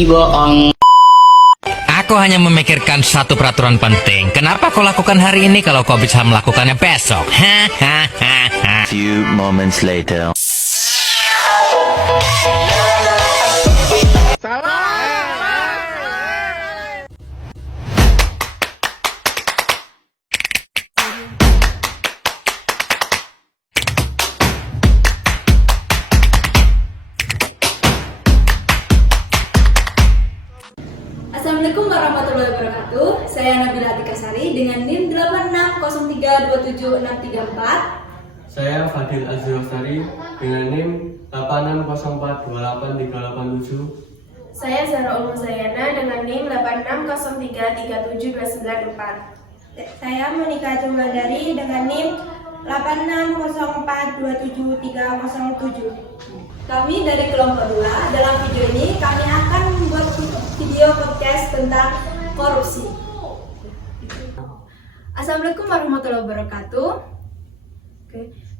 bohong. Aku hanya memikirkan satu peraturan penting. Kenapa kau lakukan hari ini kalau kau bisa melakukannya besok? Hahaha. Few moments later. Assalamualaikum warahmatullahi wabarakatuh. Saya Nabila Atikasari dengan NIM 86032764. Saya Fadil Azrafsari dengan NIM 8604283887. Saya Zahra Ulum Zayana dengan NIM 8603372994. Saya Monika Jumandari dengan NIM 8604273007. Kami dari kelompok 2. Dalam video ini kami akan membuat video podcast tentang korupsi. Assalamualaikum warahmatullahi wabarakatuh.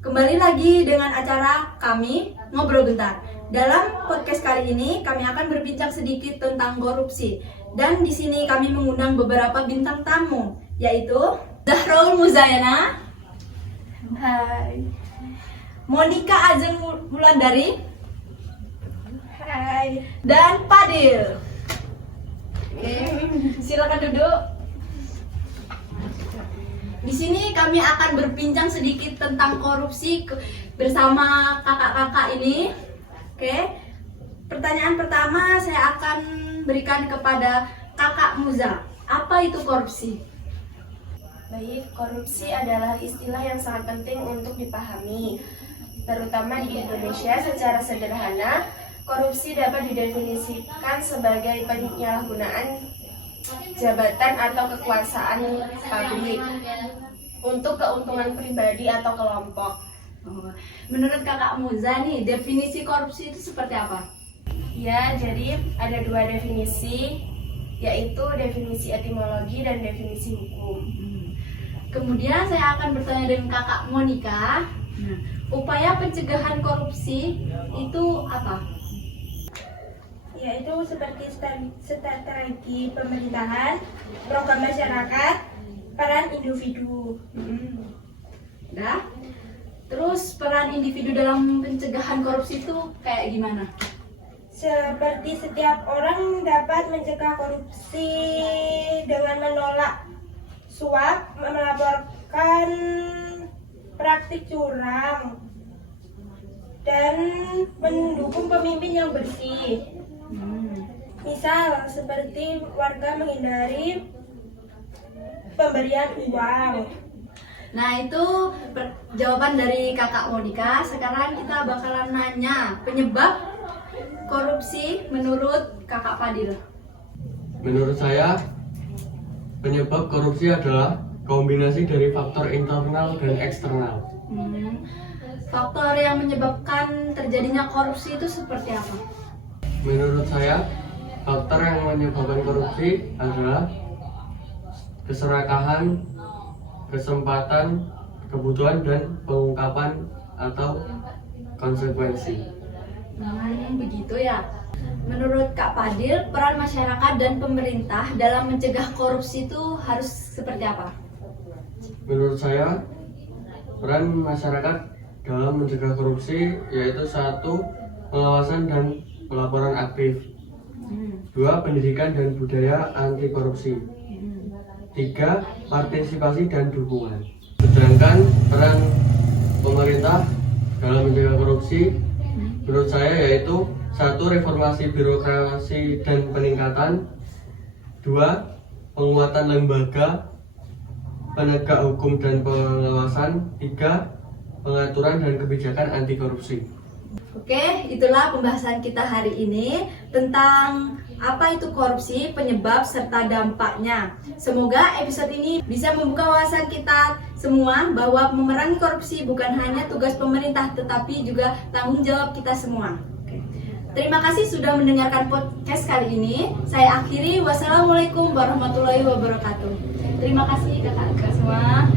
Kembali lagi dengan acara kami Ngobrol Bentar. Dalam podcast kali ini kami akan berbincang sedikit tentang korupsi. Dan di sini kami mengundang beberapa bintang tamu, yaitu Zahra Muzayana, Hai. Monika Azeng Wulandari, Hai. dan Fadil. Oke, silakan duduk. Di sini kami akan berbincang sedikit tentang korupsi bersama kakak-kakak ini. Oke. Pertanyaan pertama saya akan berikan kepada Kakak Muza. Apa itu korupsi? Baik, korupsi adalah istilah yang sangat penting untuk dipahami. Terutama di Indonesia secara sederhana, korupsi dapat didefinisikan sebagai penyalahgunaan jabatan atau kekuasaan publik untuk keuntungan pribadi atau kelompok. Menurut Kakak Muza nih, definisi korupsi itu seperti apa? Ya, jadi ada dua definisi, yaitu definisi etimologi dan definisi hukum. Kemudian saya akan bertanya dengan Kakak Monika. Upaya pencegahan korupsi itu apa? Yaitu seperti strategi pemerintahan, program masyarakat, peran individu. Dah. Terus peran individu dalam pencegahan korupsi itu kayak gimana? Seperti setiap orang dapat mencegah korupsi dengan menolak suap, melaporkan praktik curang, dan mendukung pemimpin yang bersih. Misal seperti warga menghindari pemberian uang. Nah itu jawaban dari Kakak Monika. Sekarang kita bakalan nanya penyebab korupsi menurut Kakak Fadil. Menurut saya, penyebab korupsi adalah kombinasi dari faktor internal dan eksternal. Faktor yang menyebabkan terjadinya korupsi itu seperti apa? Menurut saya, faktor yang menyebabkan korupsi adalah keserakahan, kesempatan, kebutuhan, dan pengungkapan atau konsekuensi. Begitu ya. Menurut Kak Fadil, peran masyarakat dan pemerintah dalam mencegah korupsi itu harus seperti apa? Menurut saya, peran masyarakat dalam mencegah korupsi yaitu 1. Pengawasan dan pelaporan aktif, 2. Pendidikan dan budaya anti korupsi, 3. Partisipasi dan dukungan. Sedangkan peran pemerintah dalam mencegah korupsi menurut saya yaitu 1. Reformasi birokrasi dan peningkatan, 2. Penguatan lembaga penegak hukum dan pengawasan, 3. Pengaturan dan kebijakan anti korupsi. Oke, itulah pembahasan kita hari ini tentang apa itu korupsi, penyebab, serta dampaknya. Semoga episode ini bisa membuka wawasan kita semua bahwa memerangi korupsi bukan hanya tugas pemerintah, tetapi juga tanggung jawab kita semua. Oke. Terima kasih sudah mendengarkan podcast kali ini. Saya akhiri, wassalamualaikum warahmatullahi wabarakatuh. Terima kasih kakak-kakak semua.